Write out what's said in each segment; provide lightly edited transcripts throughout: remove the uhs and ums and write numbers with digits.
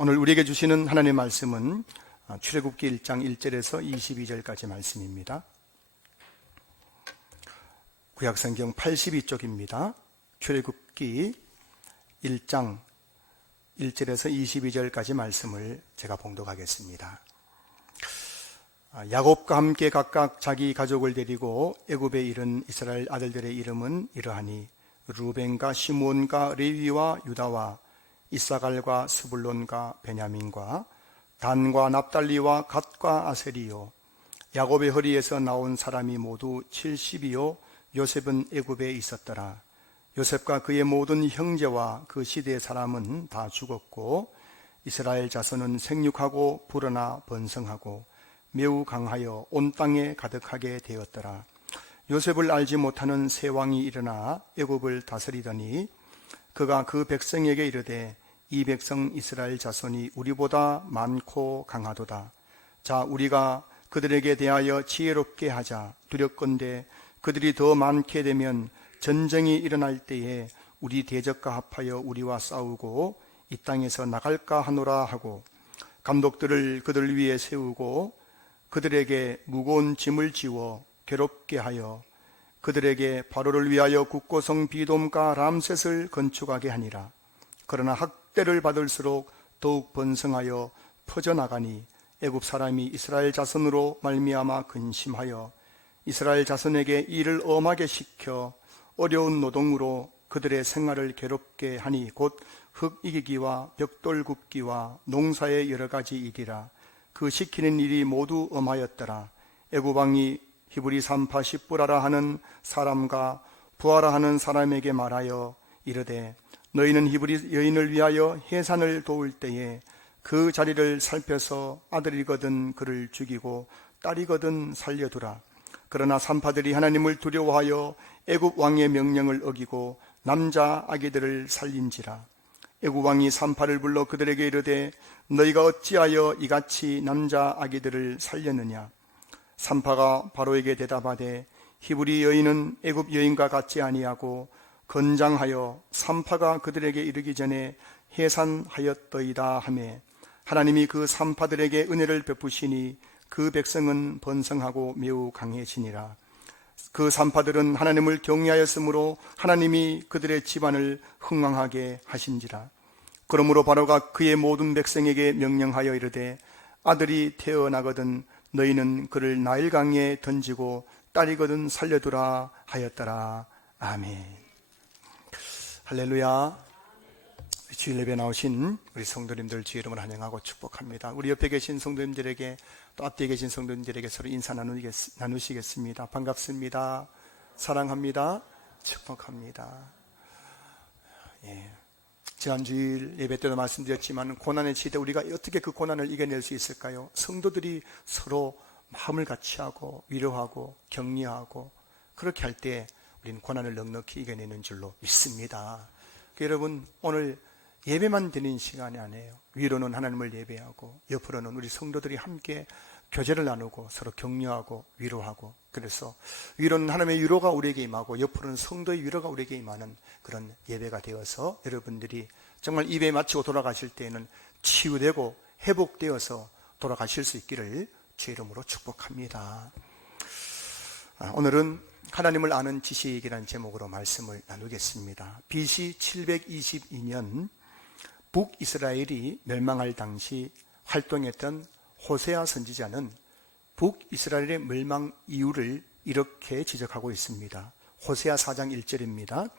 오늘 우리에게 주시는 하나님의 말씀은 출애굽기 1장 1절에서 22절까지 말씀입니다. 구약성경 82쪽입니다. 출애굽기 1장 1절에서 22절까지 말씀을 제가 봉독하겠습니다. 야곱과 함께 각각 자기 가족을 데리고 애굽에 이른 이스라엘 아들들의 이름은 이러하니 루벤과 시므온과 레위와 유다와 이사갈과 스불론과 베냐민과 단과 납달리와 갓과 아셀이요, 야곱의 허리에서 나온 사람이 모두 70이요 요셉은 애굽에 있었더라. 요셉과 그의 모든 형제와 그 시대의 사람은 다 죽었고 이스라엘 자손은 생육하고 불어나 번성하고 매우 강하여 온 땅에 가득하게 되었더라. 요셉을 알지 못하는 세 왕이 일어나 애굽을 다스리더니 그가 그 백성에게 이르되 이 백성 이스라엘 자손이 우리보다 많고 강하도다. 자, 우리가 그들에게 대하여 지혜롭게 하자. 두렵건대 그들이 더 많게 되면 전쟁이 일어날 때에 우리 대적과 합하여 우리와 싸우고 이 땅에서 나갈까 하노라 하고 감독들을 그들 위에 세우고 그들에게 무거운 짐을 지워 괴롭게 하여 그들에게 바로를 위하여 국고성 비돔과 람셋을 건축하게 하니라. 그러나 학대를 받을수록 더욱 번성하여 퍼져나가니 애굽 사람이 이스라엘 자손으로 말미암아 근심하여 이스라엘 자손에게 일을 엄하게 시켜 어려운 노동으로 그들의 생활을 괴롭게 하니 곧 흙 이기기와 벽돌 굽기와 농사의 여러 가지 일이라. 그 시키는 일이 모두 엄하였더라. 애굽 왕이 히브리 산파 십부라라 하는 사람과 부하라 하는 사람에게 말하여 이르되 너희는 히브리 여인을 위하여 해산을 도울 때에 그 자리를 살펴서 아들이거든 그를 죽이고 딸이거든 살려두라. 그러나 산파들이 하나님을 두려워하여 애굽 왕의 명령을 어기고 남자 아기들을 살린지라. 애굽 왕이 산파를 불러 그들에게 이르되 너희가 어찌하여 이같이 남자 아기들을 살렸느냐. 산파가 바로에게 대답하되 히브리 여인은 애굽 여인과 같지 아니하고 건장하여 산파가 그들에게 이르기 전에 해산하였더이다 하매 하나님이 그 산파들에게 은혜를 베푸시니 그 백성은 번성하고 매우 강해지니라. 그 산파들은 하나님을 경외하였으므로 하나님이 그들의 집안을 흥왕하게 하신지라. 그러므로 바로가 그의 모든 백성에게 명령하여 이르되 아들이 태어나거든 너희는 그를 나일강에 던지고 딸이거든 살려두라 하였더라. 아멘. 할렐루야. 주일 예배 나오신 우리 성도님들 주의 이름을 환영하고 축복합니다. 우리 옆에 계신 성도님들에게 또 앞뒤에 계신 성도님들에게 서로 인사 나누시겠습니다. 반갑습니다. 사랑합니다. 축복합니다. 예. 지난 주일 예배 때도 말씀드렸지만 고난의 시대 우리가 어떻게 그 고난을 이겨낼 수 있을까요? 성도들이 서로 마음을 같이하고 위로하고 격려하고 그렇게 할 때 우리는 고난을 넉넉히 이겨내는 줄로 믿습니다. 여러분, 오늘 예배만 드리는 시간이 아니에요. 위로는 하나님을 예배하고 옆으로는 우리 성도들이 함께 교제를 나누고 서로 격려하고 위로하고, 그래서 위로는 하나님의 위로가 우리에게 임하고 옆으로는 성도의 위로가 우리에게 임하는 그런 예배가 되어서 여러분들이 정말 예배 마치고 돌아가실 때에는 치유되고 회복되어서 돌아가실 수 있기를 주의 이름으로 축복합니다. 오늘은 하나님을 아는 지식이라는 제목으로 말씀을 나누겠습니다. BC 722년 북이스라엘이 멸망할 당시 활동했던 호세아 선지자는 북이스라엘의 멸망 이유를 이렇게 지적하고 있습니다. 호세아 4장 1절입니다.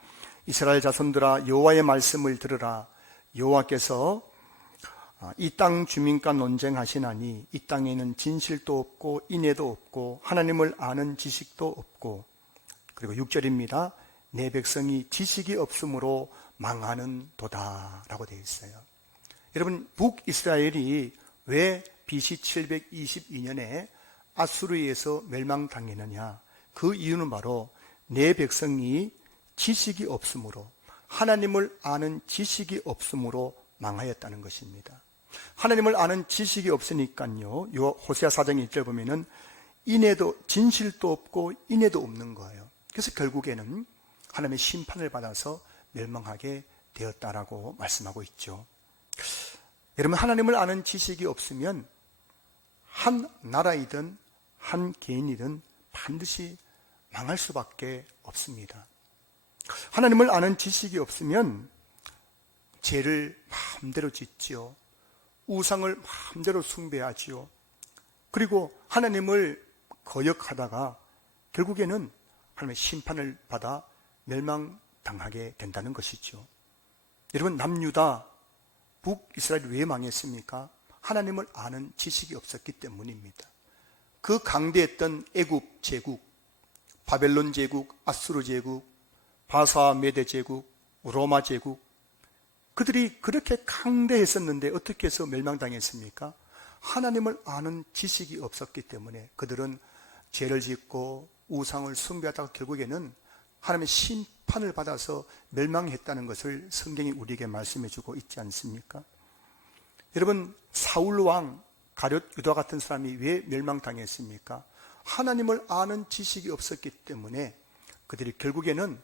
이스라엘 자손들아 여호와의 말씀을 들으라. 여호와께서 이 땅 주민과 논쟁하시나니 이 땅에는 진실도 없고 인애도 없고 하나님을 아는 지식도 없고, 그리고 6절입니다. 내 백성이 지식이 없으므로 망하는 도다 라고 되어 있어요. 여러분, 북이스라엘이 왜 BC 722년에 아수르에서 멸망당했느냐? 그 이유는 바로 내 백성이 지식이 없으므로, 하나님을 아는 지식이 없으므로 망하였다는 것입니다. 하나님을 아는 지식이 없으니까요, 호세아 4장 1절 보면은 인애도, 진실도 없고 인애도 없는 거예요. 그래서 결국에는 하나님의 심판을 받아서 멸망하게 되었다라고 말씀하고 있죠. 여러분, 하나님을 아는 지식이 없으면 한 나라이든 한 개인이든 반드시 망할 수밖에 없습니다. 하나님을 아는 지식이 없으면 죄를 마음대로 짓지요. 우상을 마음대로 숭배하지요. 그리고 하나님을 거역하다가 결국에는 하나님의 심판을 받아 멸망당하게 된다는 것이죠. 여러분, 남유다, 북이스라엘이 왜 망했습니까? 하나님을 아는 지식이 없었기 때문입니다. 그 강대했던 애굽 제국, 바벨론 제국, 아수르 제국, 바사 메대 제국, 로마 제국, 그들이 그렇게 강대했었는데 어떻게 해서 멸망당했습니까? 하나님을 아는 지식이 없었기 때문에 그들은 죄를 짓고 우상을 숭배하다가 결국에는 하나님의 심판을 받아서 멸망했다는 것을 성경이 우리에게 말씀해 주고 있지 않습니까? 여러분, 사울 왕, 가룟 유다 같은 사람이 왜 멸망당했습니까? 하나님을 아는 지식이 없었기 때문에 그들이 결국에는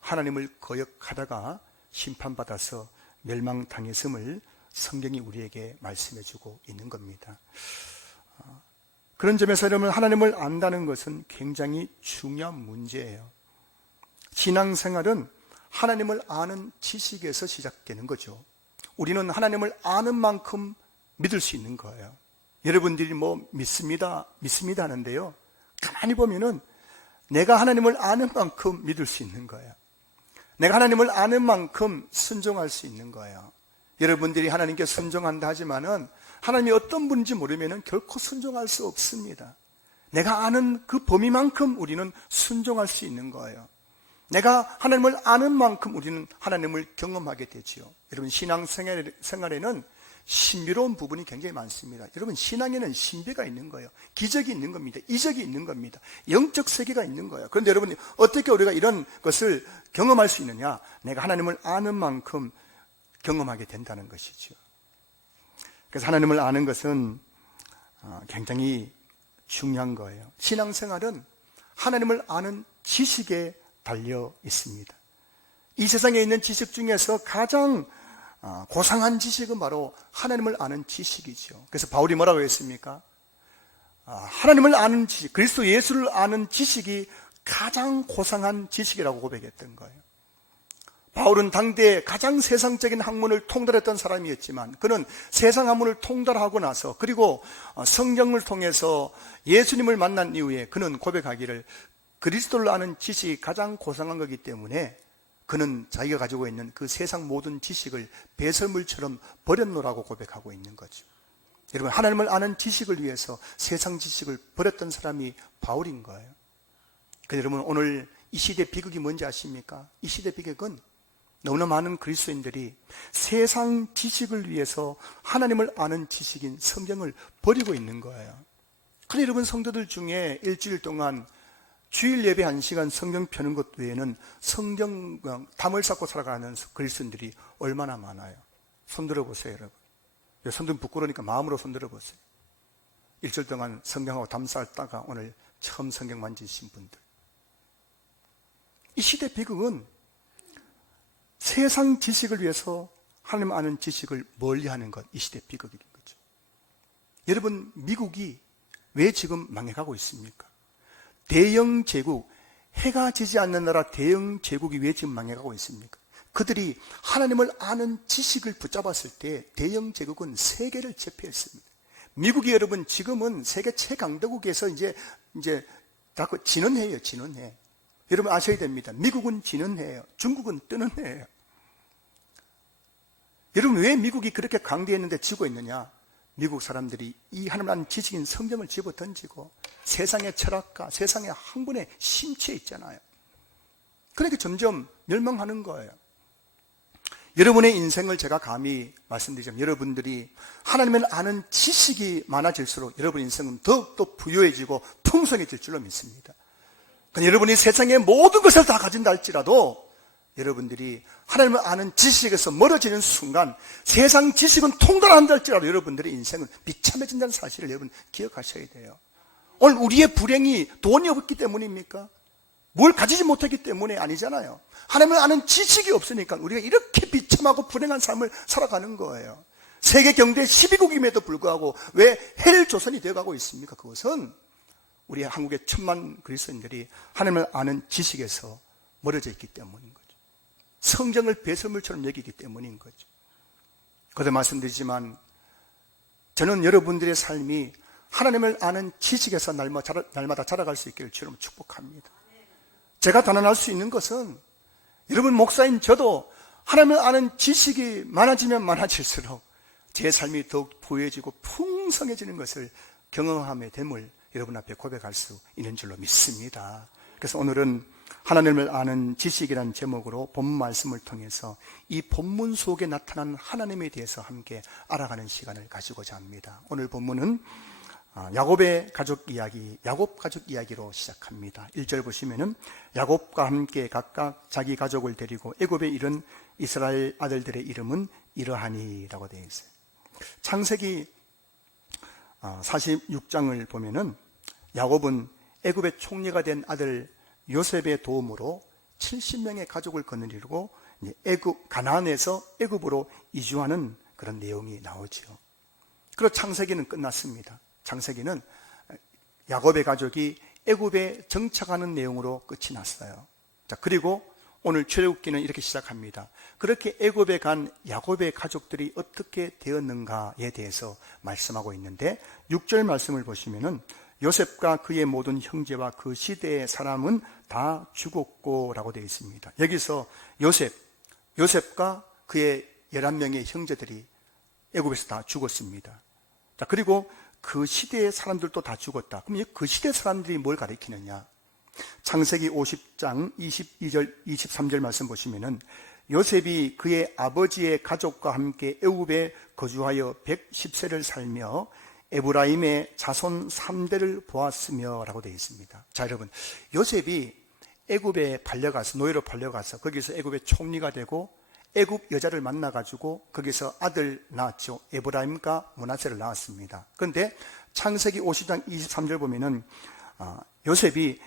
하나님을 거역하다가 심판받아서 멸망당했음을 성경이 우리에게 말씀해 주고 있는 겁니다. 그런 점에서 여러분, 하나님을 안다는 것은 굉장히 중요한 문제예요. 신앙생활은 하나님을 아는 지식에서 시작되는 거죠. 우리는 하나님을 아는 만큼 믿을 수 있는 거예요. 여러분들이 믿습니다 하는데요, 가만히 보면은 내가 하나님을 아는 만큼 믿을 수 있는 거예요. 내가 하나님을 아는 만큼 순종할 수 있는 거예요. 여러분들이 하나님께 순종한다 하지만은 하나님이 어떤 분인지 모르면은 결코 순종할 수 없습니다. 내가 아는 그 범위만큼 우리는 순종할 수 있는 거예요. 내가 하나님을 아는 만큼 우리는 하나님을 경험하게 되지요. 여러분, 신앙생활에는 신비로운 부분이 굉장히 많습니다. 여러분, 신앙에는 신비가 있는 거예요. 기적이 있는 겁니다. 이적이 있는 겁니다. 영적 세계가 있는 거예요. 그런데 여러분, 어떻게 우리가 이런 것을 경험할 수 있느냐? 내가 하나님을 아는 만큼 경험하게 된다는 것이죠. 그래서 하나님을 아는 것은 굉장히 중요한 거예요. 신앙생활은 하나님을 아는 지식에 달려 있습니다. 이 세상에 있는 지식 중에서 가장 고상한 지식은 바로 하나님을 아는 지식이죠. 그래서 바울이 뭐라고 했습니까? 하나님을 아는 지식, 그리스도 예수를 아는 지식이 가장 고상한 지식이라고 고백했던 거예요. 바울은 당대 가장 세상적인 학문을 통달했던 사람이었지만 그는 세상 학문을 통달하고 나서 그리고 성경을 통해서 예수님을 만난 이후에 그는 고백하기를 그리스도를 아는 지식이 가장 고상한 거기 때문에 그는 자기가 가지고 있는 그 세상 모든 지식을 배설물처럼 버렸노라고 고백하고 있는 거죠. 여러분, 하나님을 아는 지식을 위해서 세상 지식을 버렸던 사람이 바울인 거예요. 그래서 여러분, 오늘 이 시대 비극이 뭔지 아십니까? 이 시대 비극은 너무나 많은 그리스도인들이 세상 지식을 위해서 하나님을 아는 지식인 성경을 버리고 있는 거예요. 그런데 여러분, 성도들 중에 일주일 동안 주일 예배 1시간 성경 펴는 것 외에는 성경 담을 쌓고 살아가는 그리스도인들이 얼마나 많아요. 손들어 보세요, 여러분. 손들면 부끄러우니까 마음으로 손들어 보세요. 일주일 동안 성경하고 담 쌓다가 오늘 처음 성경 만지신 분들. 이 시대 비극은 세상 지식을 위해서 하나님 아는 지식을 멀리하는 것, 이 시대 비극인 거죠. 여러분, 미국이 왜 지금 망해가고 있습니까? 대영 제국, 해가 지지 않는 나라 대영 제국이 왜 지금 망해가고 있습니까? 그들이 하나님을 아는 지식을 붙잡았을 때 대영 제국은 세계를 제패했습니다. 미국이 여러분 지금은 세계 최강대국에서 이제 자꾸 지는 해예요, 지는 해. 여러분 아셔야 됩니다. 미국은 지는 해예요. 중국은 뜨는 해예요. 여러분, 왜 미국이 그렇게 강대했는데 지고 있느냐? 미국 사람들이 이 하나님 아는 지식인 성경을 집어 던지고 세상의 철학과 세상의 학문에 심취해 있잖아요. 그러니까 점점 멸망하는 거예요. 여러분의 인생을 제가 감히 말씀드리자면 여러분들이 하나님을 아는 지식이 많아질수록 여러분 인생은 더욱더 부유해지고 풍성해질 줄로 믿습니다. 그러니까 여러분이 세상의 모든 것을 다 가진다 할지라도 여러분들이 하나님을 아는 지식에서 멀어지는 순간 세상 지식은 통달한다 할지라도 여러분들의 인생은 비참해진다는 사실을 여러분 기억하셔야 돼요. 오늘 우리의 불행이 돈이 없기 때문입니까? 뭘 가지지 못했기 때문에 아니잖아요. 하나님을 아는 지식이 없으니까 우리가 이렇게 비참하고 불행한 삶을 살아가는 거예요. 세계 경제 12국임에도 불구하고 왜 헬조선이 되어가고 있습니까? 그것은 우리 한국의 1,000만 그리스도인들이 하나님을 아는 지식에서 멀어져 있기 때문인 거죠. 성경을 배설물처럼 여기기 때문인 거죠. 그도 말씀드리지만 저는 여러분들의 삶이 하나님을 아는 지식에서 날마다 자라갈 수 있기를 주로 축복합니다. 제가 단언할 수 있는 것은 여러분 목사인 저도 하나님을 아는 지식이 많아지면 많아질수록 제 삶이 더욱 부유해지고 풍성해지는 것을 경험함에 됨을 여러분 앞에 고백할 수 있는 줄로 믿습니다. 그래서 오늘은 하나님을 아는 지식이라는 제목으로 본문 말씀을 통해서 이 본문 속에 나타난 하나님에 대해서 함께 알아가는 시간을 가지고자 합니다. 오늘 본문은 야곱의 가족 이야기, 야곱 가족 이야기로 시작합니다. 1절 보시면은 야곱과 함께 각각 자기 가족을 데리고 애굽에 이른 이스라엘 아들들의 이름은 이러하니라고 되어 있어요. 창세기 46장을 보면은 야곱은 애굽의 총리가 된 아들 요셉의 도움으로 70명의 가족을 거느리고 가나안에서 애굽으로 이주하는 그런 내용이 나오죠. 그리고 창세기는 끝났습니다. 창세기는 야곱의 가족이 애굽에 정착하는 내용으로 끝이 났어요. 자, 그리고 오늘 출애굽기는 이렇게 시작합니다. 그렇게 애굽에 간 야곱의 가족들이 어떻게 되었는가에 대해서 말씀하고 있는데 6절 말씀을 보시면은 요셉과 그의 모든 형제와 그 시대의 사람은 다 죽었고 라고 되어 있습니다. 여기서 요셉과 그의 11명의 형제들이 애굽에서 다 죽었습니다. 자, 그리고 그 시대의 사람들도 다 죽었다. 그럼 그 시대 사람들이 뭘 가리키느냐? 창세기 50장 22절 23절 말씀 보시면은 요셉이 그의 아버지의 가족과 함께 애굽에 거주하여 110세를 살며 에브라임의 자손 3대를 보았으며 라고 되어 있습니다. 자, 여러분, 요셉이 애굽에 팔려가서 노예로 팔려가서 거기서 애굽의 총리가 되고 애굽 여자를 만나가지고 거기서 아들 낳았죠. 에브라임과 므낫세를 낳았습니다. 그런데 창세기 50장 23절 보면은 요셉이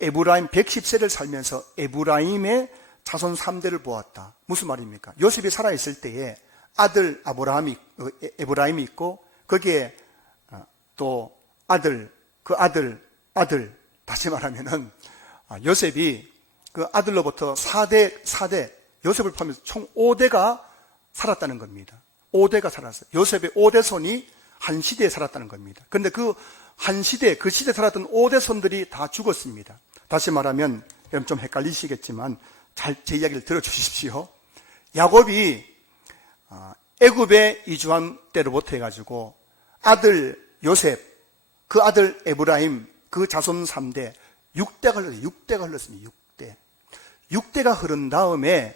에브라임 110세를 살면서 에브라임의 자손 3대를 보았다. 무슨 말입니까? 요셉이 살아있을 때에 아들 에브라임이 있고 거기에 또 아들 다시 말하면은 요셉이 그 아들로부터 4대 요셉을 포함해서 총 5대가 살았다는 겁니다. 5대가 살았어요. 요셉의 5대 손이 한 시대에 살았다는 겁니다. 그런데 그 시대에 살았던 5대 손들이 다 죽었습니다. 다시 말하면 여러분 좀 헷갈리시겠지만 잘 제 이야기를 들어주십시오. 야곱이 애굽에 이주한 때로부터 해가지고 아들 요셉, 그 아들 에브라임, 그 자손 3대 6대가 흘렀습니다. 6대가 흐른 다음에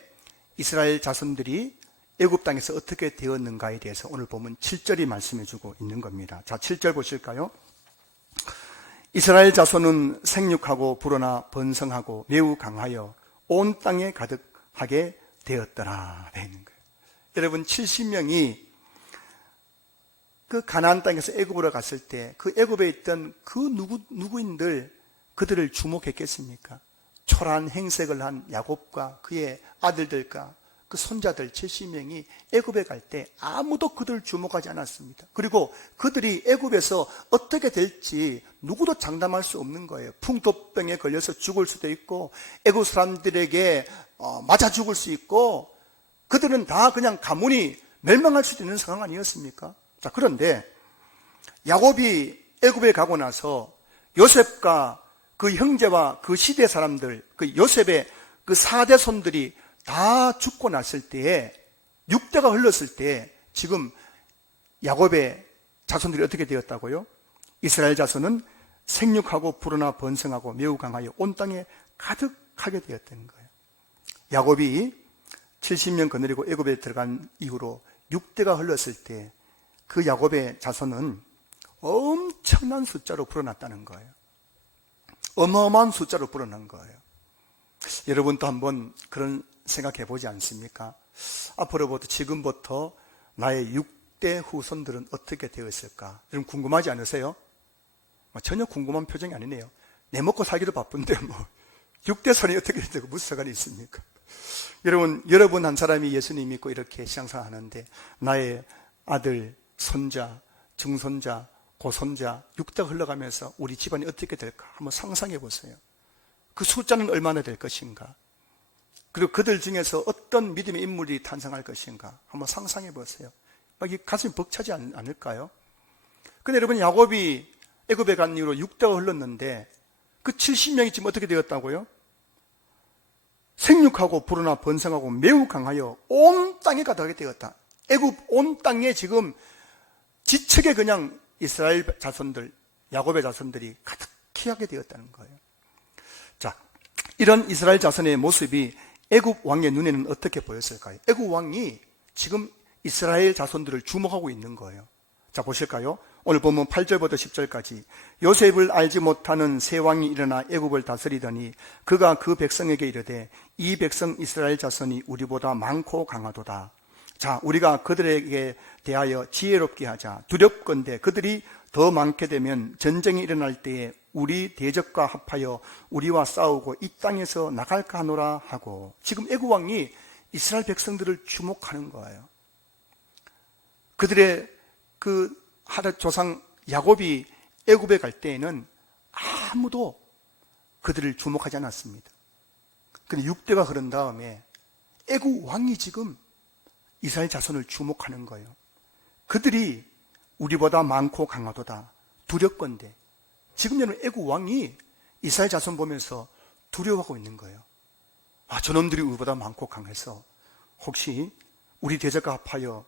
이스라엘 자손들이 애굽 땅에서 어떻게 되었는가에 대해서 오늘 보면 7절이 말씀해주고 있는 겁니다. 자, 7절 보실까요? 이스라엘 자손은 생육하고 불어나 번성하고 매우 강하여 온 땅에 가득하게 되었더라 되어 있는 거예요. 여러분 70명이 그 가나안 땅에서 애굽으로 갔을 때 그 애굽에 있던 그 누구인들 그들을 주목했겠습니까? 초라한 행색을 한 야곱과 그의 아들들과 그 손자들 70명이 애굽에 갈 때 아무도 그들을 주목하지 않았습니다. 그리고 그들이 애굽에서 어떻게 될지 누구도 장담할 수 없는 거예요. 풍토병에 걸려서 죽을 수도 있고 애굽 사람들에게 맞아 죽을 수 있고 그들은 다 그냥 가문이 멸망할 수도 있는 상황 아니었습니까? 자, 그런데 야곱이 애굽에 가고 나서 요셉과 그 형제와 그 시대 사람들, 그 요셉의 그 4대 손들이 다 죽고 났을 때에 6대가 흘렀을 때 지금 야곱의 자손들이 어떻게 되었다고요? 이스라엘 자손은 생육하고 불어나 번성하고 매우 강하여 온 땅에 가득하게 되었다는 거예요. 야곱이 70년 거느리고 애굽에 들어간 이후로 6대가 흘렀을 때 그 야곱의 자손은 엄청난 숫자로 불어났다는 거예요. 어마어마한 숫자로 불어난 거예요. 여러분도 한번 그런 생각해 보지 않습니까? 앞으로부터 지금부터 나의 6대 후손들은 어떻게 되어 있을까? 여러분 궁금하지 않으세요? 전혀 궁금한 표정이 아니네요. 내 먹고 살기도 바쁜데 6대 손이 어떻게 되고 무슨 상관이 있습니까? 여러분 한 사람이 예수님 믿고 이렇게 신앙생활 하는데 나의 아들, 손자, 증손자, 고손자, 6대가 흘러가면서 우리 집안이 어떻게 될까 한번 상상해 보세요. 그 숫자는 얼마나 될 것인가? 그리고 그들 중에서 어떤 믿음의 인물이 탄생할 것인가 한번 상상해 보세요. 막 이 가슴이 벅차지 않을까요? 근데 여러분, 야곱이 애굽에 간 이후로 6대가 흘렀는데 그 70명이 지금 어떻게 되었다고요? 생육하고 불어나 번성하고 매우 강하여 온 땅에 가득하게 되었다. 애굽 온 땅에 지금 지척에 그냥 이스라엘 자손들, 야곱의 자손들이 가득히 하게 되었다는 거예요. 자, 이런 이스라엘 자손의 모습이 애굽 왕의 눈에는 어떻게 보였을까요? 애굽 왕이 지금 이스라엘 자손들을 주목하고 있는 거예요. 자, 보실까요? 오늘 보면 8절부터 10절까지 요셉을 알지 못하는 새 왕이 일어나 애굽을 다스리더니 그가 그 백성에게 이르되 이 백성 이스라엘 자손이 우리보다 많고 강하도다. 자, 우리가 그들에게 대하여 지혜롭게 하자. 두렵건대 그들이 더 많게 되면 전쟁이 일어날 때에 우리 대적과 합하여 우리와 싸우고 이 땅에서 나갈까 하노라 하고, 지금 애굽 왕이 이스라엘 백성들을 주목하는 거예요. 그들의 그 조상 야곱이 애굽에 갈 때에는 아무도 그들을 주목하지 않았습니다. 그런데 6대가 흐른 다음에 애굽 왕이 지금 이스라엘 자손을 주목하는 거예요. 그들이 우리보다 많고 강하도다. 두렵건대. 지금 여러분, 애굽 왕이 이스라엘 자손 보면서 두려워하고 있는 거예요. 아, 저놈들이 우리보다 많고 강해서 혹시 우리 대적과 합하여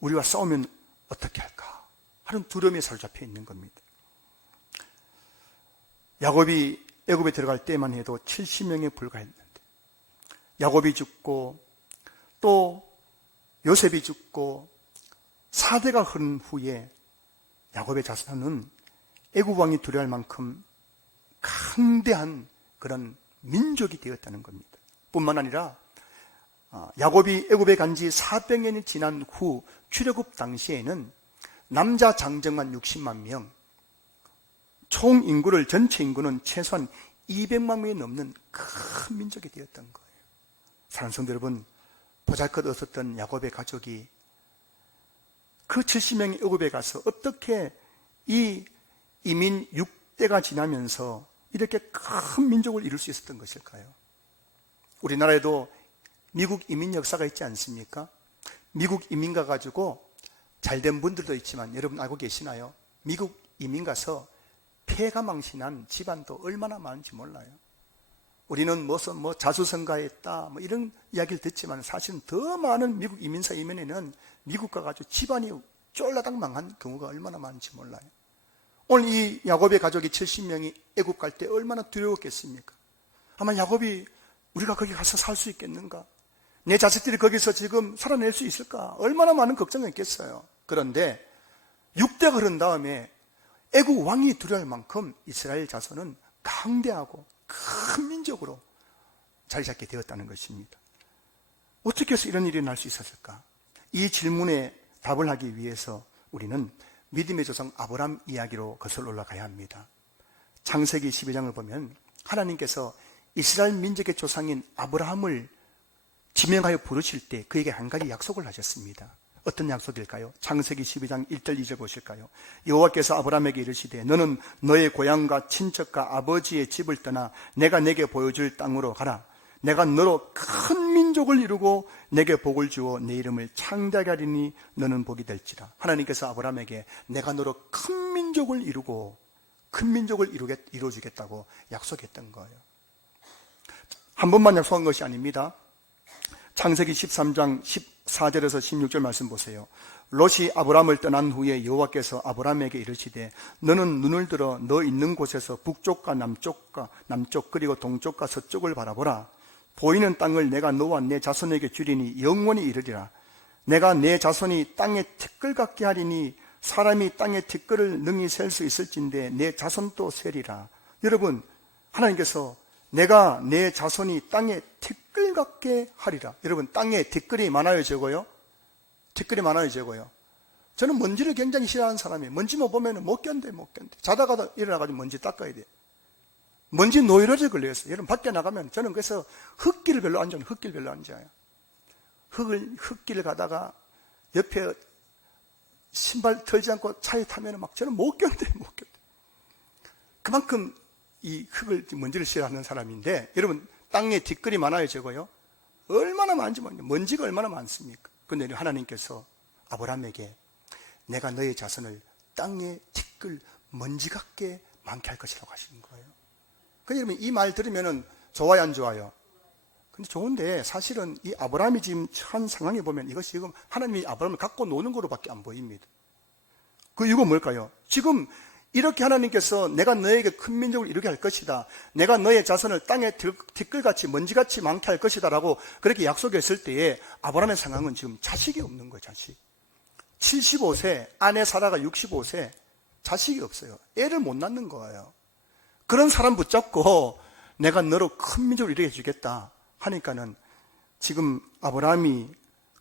우리와 싸우면 어떻게 할까 하는 두려움에 사로잡혀 있는 겁니다. 야곱이 애굽에 들어갈 때만 해도 70명에 불과했는데 야곱이 죽고 또 요셉이 죽고 4대가 흐른 후에 야곱의 자손은 애굽 왕이 두려워할 만큼 강대한 그런 민족이 되었다는 겁니다. 뿐만 아니라 야곱이 애굽에 간 지 400년이 지난 후 출애굽 당시에는 남자 장정만 60만 명, 총 인구를 전체 인구는 최소한 200만 명이 넘는 큰 민족이 되었던 거예요. 사랑하는 성도 여러분, 보잘것 없었던 야곱의 가족이 그 70명의 애굽에 가서 어떻게 이 이민 6대가 지나면서 이렇게 큰 민족을 이룰 수 있었던 것일까요? 우리나라에도 미국 이민 역사가 있지 않습니까? 미국 이민 가가지고 잘된 분들도 있지만 여러분 알고 계시나요? 미국 이민 가서 폐가 망신한 집안도 얼마나 많은지 몰라요. 우리는 뭐 자수성가했다 뭐 이런 이야기를 듣지만 사실은 더 많은 미국 이민사 이면에는 미국 가가지고 집안이 쫄라당 망한 경우가 얼마나 많은지 몰라요. 오늘 이 야곱의 가족이 70명이 애굽 갈 때 얼마나 두려웠겠습니까? 아마 야곱이 우리가 거기 가서 살 수 있겠는가? 내 자식들이 거기서 지금 살아낼 수 있을까? 얼마나 많은 걱정이 있겠어요. 그런데 6대가 흐른 다음에 애굽 왕이 두려워할 만큼 이스라엘 자손은 강대하고 큰 민족으로 자리 잡게 되었다는 것입니다. 어떻게 해서 이런 일이 날 수 있었을까? 이 질문에 답을 하기 위해서 우리는 믿음의 조상 아브라함 이야기로 거슬러 올라가야 합니다. 창세기 12장을 보면 하나님께서 이스라엘 민족의 조상인 아브라함을 지명하여 부르실 때 그에게 한 가지 약속을 하셨습니다. 어떤 약속일까요? 창세기 12장 1절 2절 보실까요? 여호와께서 아브라함에게 이르시되 너는 너의 고향과 친척과 아버지의 집을 떠나 내가 내게 보여줄 땅으로 가라. 내가 너로 큰 민족을 이루고 내게 복을 주어 내 이름을 창대하게 하리니 너는 복이 될지라. 하나님께서 아브라함에게 내가 너로 큰 민족을 이루고 큰 민족을 이루어주겠다고 약속했던 거예요. 한 번만 약속한 것이 아닙니다. 창세기 13장 14절에서 16절 말씀 보세요. 롯이 아브람을 떠난 후에 여호와께서 아브람에게 이르시되 너는 눈을 들어 너 있는 곳에서 북쪽과 남쪽 그리고 동쪽과 서쪽을 바라보라. 보이는 땅을 내가 너와 내 자손에게 주리니 영원히 이르리라. 내가 내 자손이 땅에 티끌 같게 하리니 사람이 땅에 티끌을 능히 셀 수 있을진데 내 자손도 세리라. 여러분, 하나님께서 내가 내 자손이 땅에 티끌 같게 하리라. 여러분, 땅에 티끌이 많아요, 적어요? 티끌이 많아요, 적어요? 저는 먼지를 굉장히 싫어하는 사람이에요. 먼지만 보면 못 견뎌요. 자다가 일어나가지고 먼지 닦아야 돼요. 먼지 노이로제 걸려있어요. 여러분, 밖에 나가면 저는 그래서 흙길을 별로 안 좋아해요. 흙길 별로 안 좋아해요. 흙길 가다가 옆에 신발 털지 않고 차에 타면 막 저는 못 견뎌요, 못 견뎌요. 그만큼 이 흙을, 먼지를 싫어하는 사람인데, 여러분, 땅에 뒷글이 많아요, 적어요? 얼마나 많은지 모르겠어요. 먼지가 얼마나 많습니까? 그런데 하나님께서 아브라함에게 내가 너의 자손을 땅에 뒷글 먼지 같게 많게 할 것이라고 하시는 거예요. 그러니까 여러분, 이 말 들으면 좋아요, 안 좋아요? 근데 좋은데 사실은 이 아브라함이 지금 한 상황에 보면 이것이 지금 하나님이 아브라함을 갖고 노는 거로밖에 안 보입니다. 그 이유가 뭘까요? 지금 이렇게 하나님께서 내가 너에게 큰 민족을 이루게 할 것이다, 내가 너의 자손을 땅에 티끌같이 먼지같이 많게 할 것이다 라고 그렇게 약속했을 때에 아브라함의 상황은 지금 자식이 없는 거예요. 자식. 75세, 아내 사라가 65세, 자식이 없어요. 애를 못 낳는 거예요. 그런 사람 붙잡고 내가 너로 큰 민족을 이루게 해주겠다 하니까는 지금 아브라함이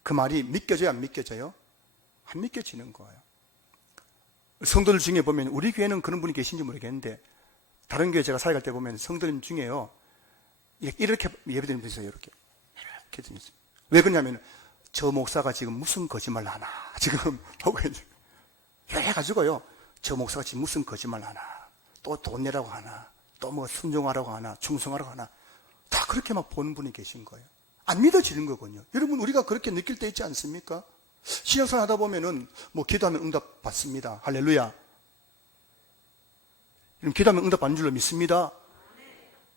그 말이 믿겨져요, 안 믿겨져요? 안 믿겨지는 거예요. 성도들 중에 보면, 우리 교회는 그런 분이 계신지 모르겠는데 다른 교회 제가 사역할 때 보면 성도님 중에요, 이렇게 예배드리면 되세요. 이렇게 드리죠. 왜 그러냐면 저 목사가 지금 무슨 거짓말 하나 지금 보고 해가지고요, 저 목사가 지금 무슨 거짓말 하나, 또 돈 내라고 하나, 또 뭐 순종하라고 하나, 충성하라고 하나, 다 그렇게 막 보는 분이 계신 거예요. 안 믿어지는 거군요. 여러분, 우리가 그렇게 느낄 때 있지 않습니까? 신앙생활 하다 보면은 뭐 기도하면 응답 받습니다. 할렐루야. 기도하면 응답 받는 줄로 믿습니다.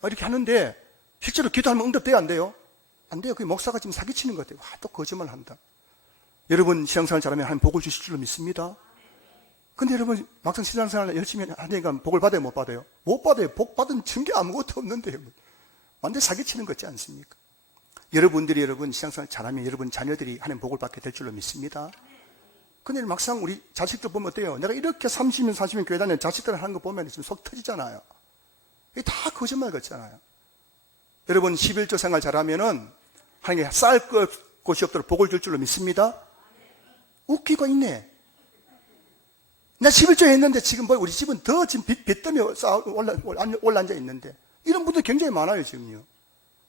이렇게 하는데 실제로 기도하면 응답 돼요, 안 돼요? 안 돼요. 그 목사가 지금 사기치는 것 같아요. 또 거짓말 한다. 여러분, 신앙생활 잘하면 하나님 복을 주실 줄로 믿습니다. 근데 여러분, 막상 신앙생활 열심히 하니까 복을 받아요, 못 받아요? 못 받아요. 복 받은 증거 아무것도 없는데요. 완전 사기치는 것 같지 않습니까? 여러분들이 신앙생활 잘하면 여러분 자녀들이 하나님 복을 받게 될 줄로 믿습니다. 근데 막상 우리 자식들 보면 어때요? 내가 이렇게 30년, 40년 교회 다니는 자식들 하는 거 보면 지금 속 터지잖아요. 이게 다 거짓말 같잖아요. 여러분, 11조 생활 잘하면은 하나님께 쌓을 곳이 없도록 복을 줄 줄로 믿습니다. 웃기고 있네. 나 11조 했는데 지금 우리 집은 더 지금 빚 때문에 올라앉아 있는데, 이런 분들 굉장히 많아요, 지금요.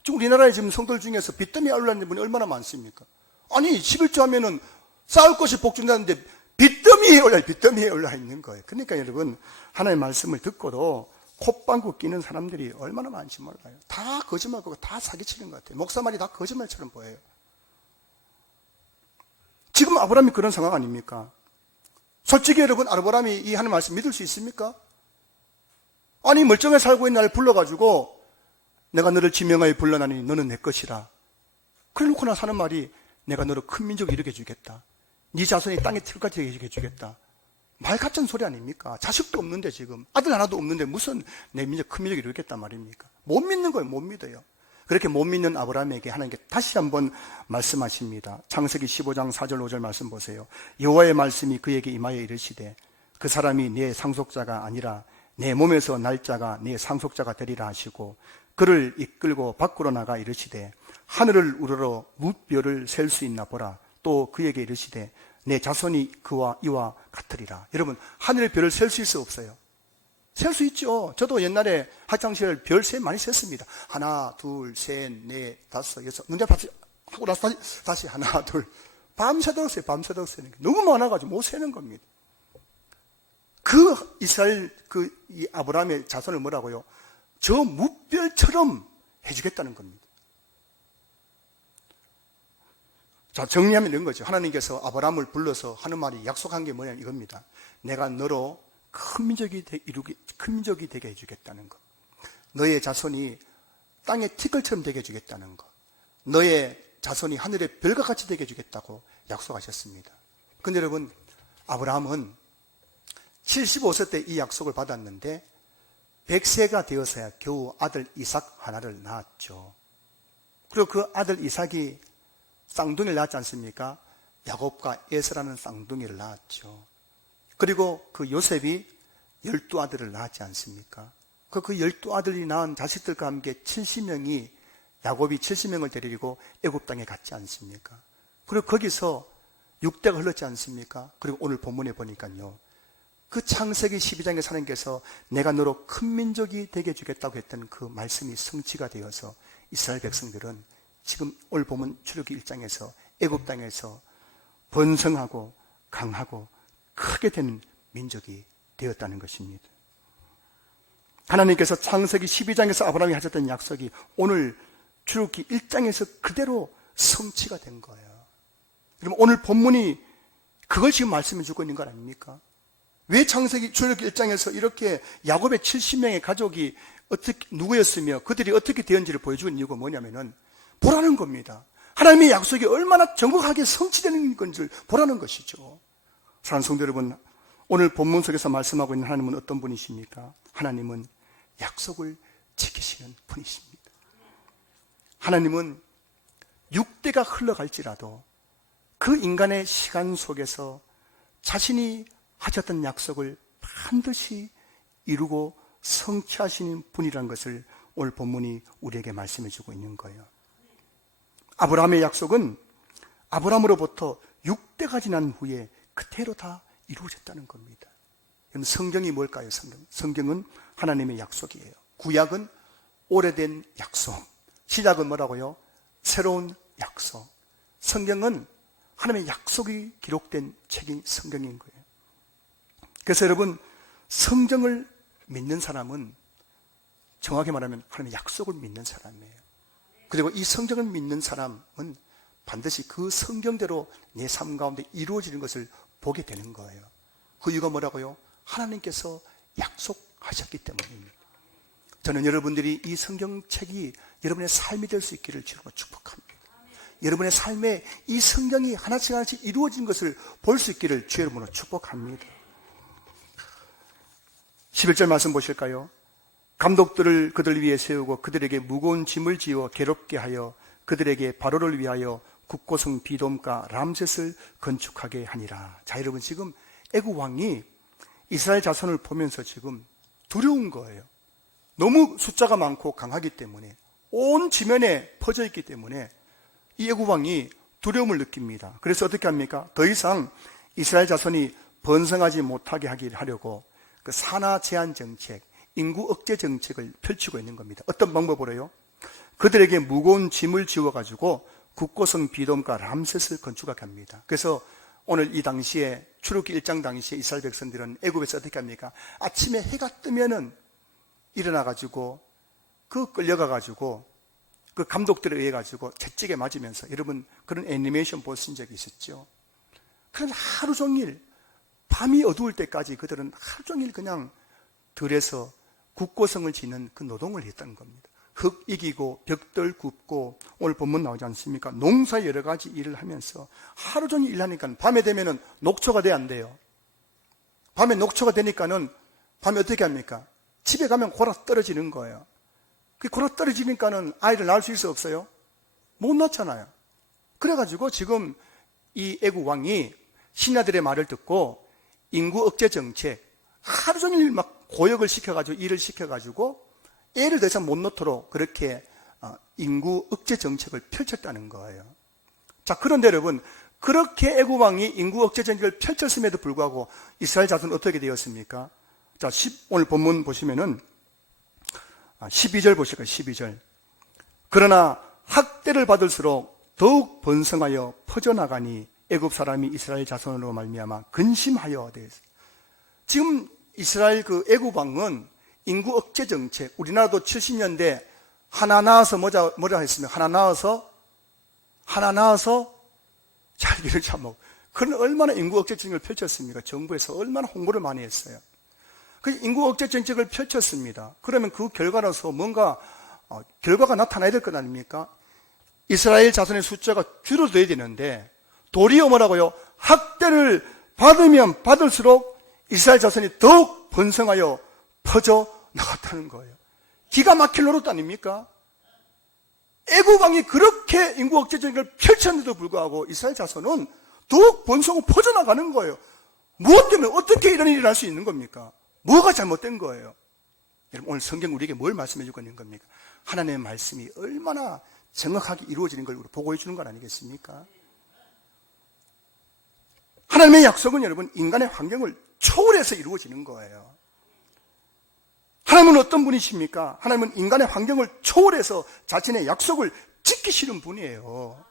지금 우리나라에 지금 성도들 중에서 빚 때문에 올라앉는 분이 얼마나 많습니까? 아니, 11조 하면은 쌓을 것이 복 준다는데 빚더미에 올라 있는 거예요. 그러니까 여러분, 하나님의 말씀을 듣고도 콧방구 끼는 사람들이 얼마나 많은지 몰라요. 다 거짓말하고 다 사기치는 것 같아요. 목사 말이 다 거짓말처럼 보여요. 지금 아브라함이 그런 상황 아닙니까? 솔직히 여러분, 아브라함이 이 하나님의 말씀 믿을 수 있습니까? 아니, 멀쩡하게 살고 있는 나를 불러가지고 내가 너를 지명하여 불러나니 너는 내 것이라. 그래 놓고 나서 하는 말이, 내가 너를 큰 민족을 이루게 해주겠다, 네 자손이 땅에 틀까지 되게 해주겠다. 말 같은 소리 아닙니까? 자식도 없는데, 지금 아들 하나도 없는데 무슨 내 민족, 큰 민족을 이루겠단 말입니까? 못 믿는 거예요. 못 믿어요. 그렇게 못 믿는 아브라함에게 하나님께 다시 한번 말씀하십니다. 창세기 15장 4절 5절 말씀 보세요. 여호와의 말씀이 그에게 임하여 이르시되, 그 사람이 네 상속자가 아니라 내 몸에서 날 자가 네 상속자가 되리라 하시고, 그를 이끌고 밖으로 나가 이르시되, 하늘을 우러러 무별을 셀 수 있나 보라. 또 그에게 이르시되, 내 자손이 그와 이와 같으리라. 여러분, 하늘의 별을 셀 수 있어, 없어요? 셀 수 있죠. 저도 옛날에 학창시절 별 세 많이 셌습니다. 하나, 둘, 셋, 넷, 다섯, 여섯. 문제 하고 나서 다시 하나, 둘. 밤새도록 세요. 밤새도록 세는 게 너무 많아가지고 못 세는 겁니다. 그 이스라엘, 이 아브라함의 자손을 뭐라고요? 저 무별처럼 해주겠다는 겁니다. 자, 정리하면 이런 거죠. 하나님께서 아브라함을 불러서 하는 말이, 약속한 게 뭐냐면 이겁니다. 내가 너로 큰 민족이 되게 해주겠다는 것. 너의 자손이 땅의 티끌처럼 되게 해주겠다는 것. 너의 자손이 하늘의 별과 같이 되게 해주겠다고 약속하셨습니다. 그런데 여러분, 아브라함은 75세 때 이 약속을 받았는데 100세가 되어서야 겨우 아들 이삭 하나를 낳았죠. 그리고 그 아들 이삭이 쌍둥이를 낳았지 않습니까? 야곱과 에서라는 쌍둥이를 낳았죠. 그리고 그 요셉이 12아들을 낳았지 않습니까? 그 12아들이 낳은 자식들과 함께 70명이, 야곱이 70명을 데리고 애굽 땅에 갔지 않습니까? 그리고 거기서 6대가 흘렀지 않습니까? 그리고 오늘 본문에 보니까요, 그 창세기 12장에 하나님께서 내가 너로 큰 민족이 되게 해주겠다고 했던 그 말씀이 성취가 되어서 이스라엘 백성들은 지금 오늘 보면 출애굽기 1장에서 애굽 땅에서 번성하고 강하고 크게 되는 민족이 되었다는 것입니다. 하나님께서 창세기 12장에서 아브라함이 하셨던 약속이 오늘 출애굽기 1장에서 그대로 성취가 된 거예요. 여러분, 오늘 본문이 그걸 지금 말씀해 주고 있는 것 아닙니까? 왜 창세기 출애굽기 1장에서 이렇게 야곱의 70명의 가족이 누구였으며 그들이 어떻게 되었는지를 보여주는 이유가 뭐냐면은 보라는 겁니다. 하나님의 약속이 얼마나 정확하게 성취되는 건지를 보라는 것이죠. 사랑하는 성도 여러분, 오늘 본문 속에서 말씀하고 있는 하나님은 어떤 분이십니까? 하나님은 약속을 지키시는 분이십니다. 하나님은 6대가 흘러갈지라도 그 인간의 시간 속에서 자신이 하셨던 약속을 반드시 이루고 성취하시는 분이라는 것을 오늘 본문이 우리에게 말씀해 주고 있는 거예요. 아브라함의 약속은 아브라함으로부터 6대가 지난 후에 그대로 다 이루어졌다는 겁니다. 성경이 뭘까요? 성경은 하나님의 약속이에요. 구약은 오래된 약속, 시작은 뭐라고요? 새로운 약속. 성경은 하나님의 약속이 기록된 책인 성경인 거예요. 그래서 여러분, 성경을 믿는 사람은 정확히 말하면 하나님의 약속을 믿는 사람이에요. 그리고 이 성경을 믿는 사람은 반드시 그 성경대로 내 삶 가운데 이루어지는 것을 보게 되는 거예요. 그 이유가 뭐라고요? 하나님께서 약속하셨기 때문입니다. 저는 여러분들이 이 성경책이 여러분의 삶이 될 수 있기를 주로 축복합니다. 여러분의 삶에 이 성경이 하나씩 하나씩 이루어진 것을 볼 수 있기를 주 여러분으로 축복합니다. 11절 말씀 보실까요? 감독들을 그들 위에 세우고 그들에게 무거운 짐을 지어 괴롭게 하여 그들에게 바로를 위하여 국고성 비돔과 람셋을 건축하게 하니라. 자, 여러분, 지금 애굽 왕이 이스라엘 자손을 보면서 지금 두려운 거예요. 너무 숫자가 많고 강하기 때문에, 온 지면에 퍼져 있기 때문에 이 애굽 왕이 두려움을 느낍니다. 그래서 어떻게 합니까? 더 이상 이스라엘 자손이 번성하지 못하게 하려고 그 산하 제한 정책, 인구 억제 정책을 펼치고 있는 겁니다. 어떤 방법으로요? 그들에게 무거운 짐을 지워가지고 국고성 비돔과 람셋을 건축하게 합니다. 그래서 오늘 이 당시에 출애굽기 1장 당시에 이스라엘 백성들은 애굽에서 어떻게 합니까? 아침에 해가 뜨면은 일어나가지고 끌려가가지고 그 감독들에 의해 가지고 채찍에 맞으면서, 여러분 그런 애니메이션 보신 적이 있었죠? 그럼 하루 종일 밤이 어두울 때까지 그들은 하루 종일 그냥 들에서 국고성을 짓는 그 노동을 했던 겁니다. 흙 이기고 벽돌 굽고, 오늘 본문 나오지 않습니까? 농사 여러 가지 일을 하면서 하루 종일 일하니까 밤에 되면은 녹초가 돼야 안 돼요. 밤에 녹초가 되니까는 밤에 어떻게 합니까? 집에 가면 골아 떨어지는 거예요. 그 골아 떨어지니까는 아이를 낳을 수 있어 없어요? 못 낳잖아요. 그래가지고 지금 이 애굽 왕이 신하들의 말을 듣고 인구 억제 정책, 하루 종일 막 고역을 시켜가지고 일을 시켜가지고 애를 더 이상 못 낳도록 그렇게 인구 억제 정책을 펼쳤다는 거예요. 자, 그런데 여러분, 그렇게 애굽 왕이 인구 억제 정책을 펼쳤음에도 불구하고 이스라엘 자손은 어떻게 되었습니까? 자, 오늘 본문 보시면은 12절 보실까요? 12절. 그러나 학대를 받을수록 더욱 번성하여 퍼져나가니 애굽 사람이 이스라엘 자손으로 말미암아 근심하여 되었어요. 지금 이스라엘 그 애굽 왕은 인구 억제 정책, 우리나라도 70년대 하나 낳아서 뭐라 했으면 하나 낳아서 잘기를 잡먹고, 그런 얼마나 인구 억제 정책을 펼쳤습니까? 정부에서 얼마나 홍보를 많이 했어요. 그 인구 억제 정책을 펼쳤습니다. 그러면 그 결과로서 뭔가 결과가 나타나야 될 것 아닙니까? 이스라엘 자손의 숫자가 줄어들어야 되는데 도리어 뭐라고요? 학대를 받으면 받을수록 이스라엘 자손이 더욱 번성하여 퍼져 나갔다는 거예요. 기가 막힐 노릇 아닙니까? 애굽 왕이 그렇게 인구 억제 정책을 펼쳤는데도 불구하고 이스라엘 자손은 더욱 번성하고 퍼져나가는 거예요. 무엇 때문에 어떻게 이런 일이 날 수 있는 겁니까? 뭐가 잘못된 거예요? 여러분, 오늘 성경 우리에게 뭘 말씀해 주고 있는 겁니까? 하나님의 말씀이 얼마나 정확하게 이루어지는 걸 우리 보고해 주는 것 아니겠습니까? 하나님의 약속은 여러분 인간의 환경을 초월해서 이루어지는 거예요. 하나님은 어떤 분이십니까? 하나님은 인간의 환경을 초월해서 자신의 약속을 지키시는 분이에요.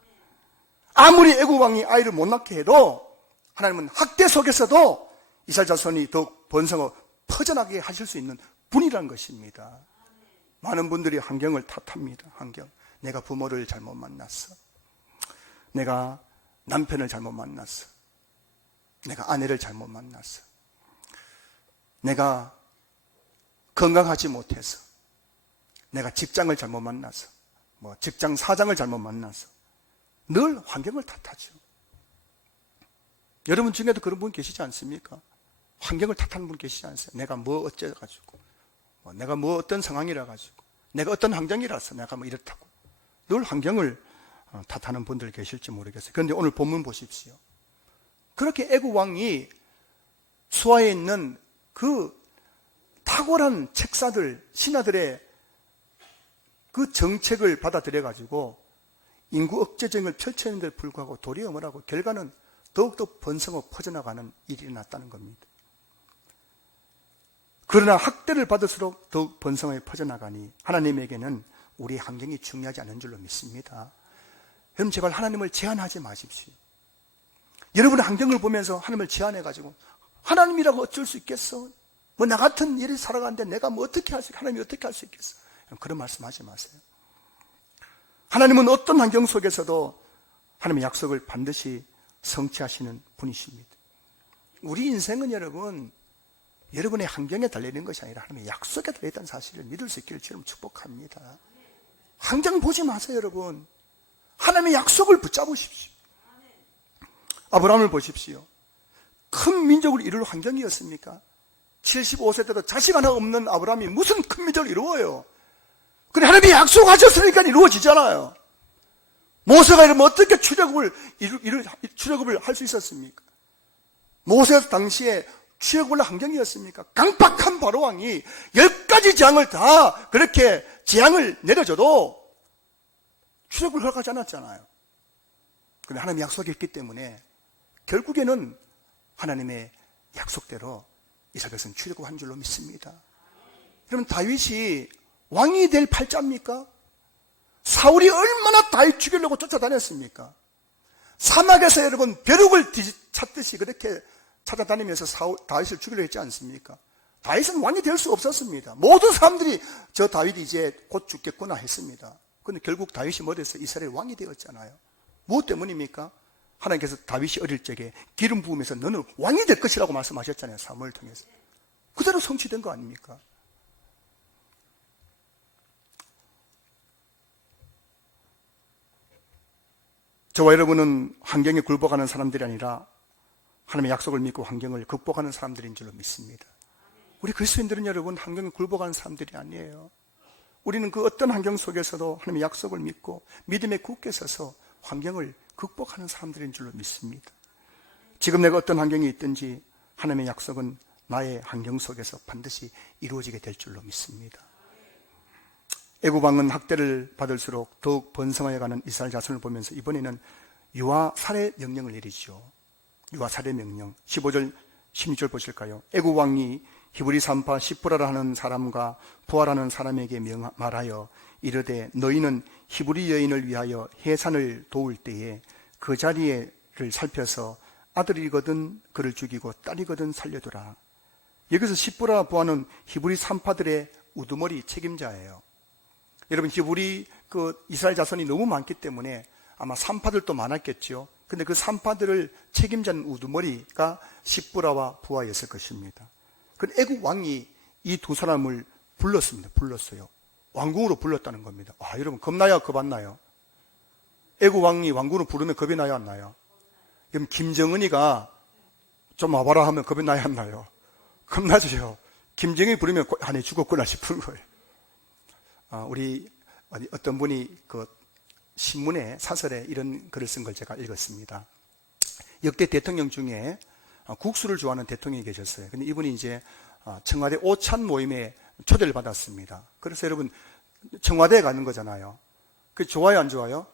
아무리 애굽 왕이 아이를 못 낳게 해도 하나님은 학대 속에서도 이스라엘 자손이 더욱 번성하고 퍼져나가게 하실 수 있는 분이라는 것입니다. 많은 분들이 환경을 탓합니다. 환경. 내가 부모를 잘못 만났어. 내가 남편을 잘못 만났어. 내가 아내를 잘못 만났어. 내가 건강하지 못해서. 내가 직장을 잘못 만나서. 직장 사장을 잘못 만나서. 늘 환경을 탓하죠. 여러분 중에도 그런 분 계시지 않습니까? 환경을 탓하는 분 계시지 않으세요? 내가 어째가지고, 내가 어떤 상황이라 가지고, 내가 어떤 환경이라서 내가 이렇다고. 늘 환경을 탓하는 분들 계실지 모르겠어요. 그런데 오늘 본문 보십시오. 그렇게 애굽 왕이 수하에 있는 그 탁월한 책사들, 신하들의 그 정책을 받아들여 가지고 인구 억제정을 펼쳤는데 불구하고 도리어 뭐라고 결과는 더욱더 번성하고 퍼져나가는 일이 일어났다는 겁니다. 그러나 학대를 받을수록 더욱 번성하게 퍼져나가니 하나님에게는 우리 환경이 중요하지 않은 줄로 믿습니다. 여러분 제발 하나님을 제한하지 마십시오. 여러분의 환경을 보면서 하나님을 제한해가지고 하나님이라고 어쩔 수 있겠어? 나 같은 일이 살아가는데 내가 어떻게 할 수 있겠어? 하나님이 어떻게 할 수 있겠어? 그런 말씀하지 마세요. 하나님은 어떤 환경 속에서도 하나님의 약속을 반드시 성취하시는 분이십니다. 우리 인생은 여러분의 환경에 달려있는 것이 아니라 하나님의 약속에 달려있다는 사실을 믿을 수 있기를 주님 축복합니다. 환경 보지 마세요, 여러분. 하나님의 약속을 붙잡으십시오. 아브라함을 보십시오. 큰 민족을 이룰 환경이었습니까? 75세 때도 자식 하나 없는 아브라함이 무슨 큰 민족을 이루어요? 근데 하나님이 약속하셨으니까 이루어지잖아요. 모세가 이러면 어떻게 출애굽을 할 수 있었습니까? 모세 당시에 출애굽을 환경이었습니까? 강박한 바로왕이 10가지 재앙을 다 그렇게 재앙을 내려줘도 출애굽을 허락하지 않았잖아요. 그런데 하나님이 약속이 있기 때문에 결국에는 하나님의 약속대로 이스라엘 백성은 출애굽한 줄로 믿습니다. 여러분 다윗이 왕이 될 팔자입니까? 사울이 얼마나 다윗 죽이려고 쫓아다녔습니까? 사막에서 여러분 벼룩을 찾듯이 그렇게 찾아다니면서 다윗을 죽이려 했지 않습니까? 다윗은 왕이 될 수 없었습니다. 모든 사람들이 저 다윗이 이제 곧 죽겠구나 했습니다. 그런데 결국 다윗이 뭐 됐어요? 이스라엘 왕이 되었잖아요. 무엇 때문입니까? 하나님께서 다윗이 어릴 적에 기름 부으면서 너는 왕이 될 것이라고 말씀하셨잖아요. 사무엘을 통해서. 그대로 성취된 거 아닙니까? 저와 여러분은 환경에 굴복하는 사람들이 아니라 하나님의 약속을 믿고 환경을 극복하는 사람들인 줄로 믿습니다. 우리 그리스도인들은 여러분 환경에 굴복하는 사람들이 아니에요. 우리는 그 어떤 환경 속에서도 하나님의 약속을 믿고 믿음에 굳게 서서 환경을 극복하는 사람들인 줄로 믿습니다. 지금 내가 어떤 환경이 있든지 하나님의 약속은 나의 환경 속에서 반드시 이루어지게 될 줄로 믿습니다. 애굽 왕은 학대를 받을수록 더욱 번성하여가는 이스라엘 자손을 보면서 이번에는 유아 살해 명령을 내리죠. 유아 살해 명령. 15절 16절 보실까요? 애굽 왕이 히브리 산파 시프라라 하는 사람과 부하라는 사람에게 말하여 이르되 너희는 히브리 여인을 위하여 해산을 도울 때에 그 자리를 살펴서 아들이거든 그를 죽이고 딸이거든 살려두라. 여기서 시프라 부하는 히브리 산파들의 우두머리 책임자예요. 여러분 히브리 이스라엘 자손이 너무 많기 때문에 아마 산파들도 많았겠죠. 근데 그 산파들을 책임자는 우두머리가 시프라와 부하였을 것입니다. 그 애굽 왕이 이 두 사람을 불렀어요. 왕궁으로 불렀다는 겁니다. 여러분 겁나요? 겁 안 나요? 애굽 왕이 왕궁으로 부르면 겁이 나요? 안 나요? 그럼 김정은이가 좀 와봐라 하면 겁이 나요? 안 나요? 겁나죠. 김정은이 부르면 안에 죽었구나 싶은 거예요. 우리 어떤 분이 신문에 사설에 이런 글을 쓴 걸 제가 읽었습니다. 역대 대통령 중에 국수를 좋아하는 대통령이 계셨어요. 근데 이분이 이제 청와대 오찬 모임에 초대를 받았습니다. 그래서 여러분 청와대에 가는 거잖아요. 그 좋아요, 안 좋아요?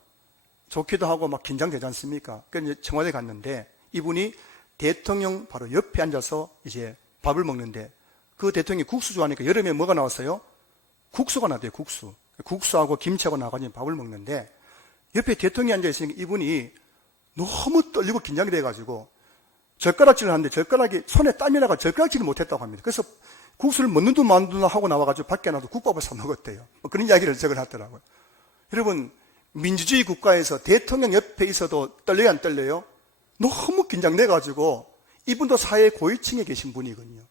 좋기도 하고 막 긴장되지 않습니까? 그래서 이제 청와대에 갔는데 이분이 대통령 바로 옆에 앉아서 이제 밥을 먹는데 그 대통령이 국수 좋아하니까 여름에 뭐가 나왔어요? 국수가 나왔대요. 국수하고 김치하고 나가지고 밥을 먹는데 옆에 대통령이 앉아있으니까 이분이 너무 떨리고 긴장이 돼가지고 젓가락질을 하는데 젓가락이 손에 땀이 나가 젓가락질을 못했다고 합니다. 그래서 국수를 먹는도 만두나 하고 나와가지고 밖에 나도 국밥을 사 먹었대요. 그런 이야기를 적어놨더라고요. 여러분, 민주주의 국가에서 대통령 옆에 있어도 떨려요, 안 떨려요? 너무 긴장돼가지고, 이분도 사회 고위층에 계신 분이거든요.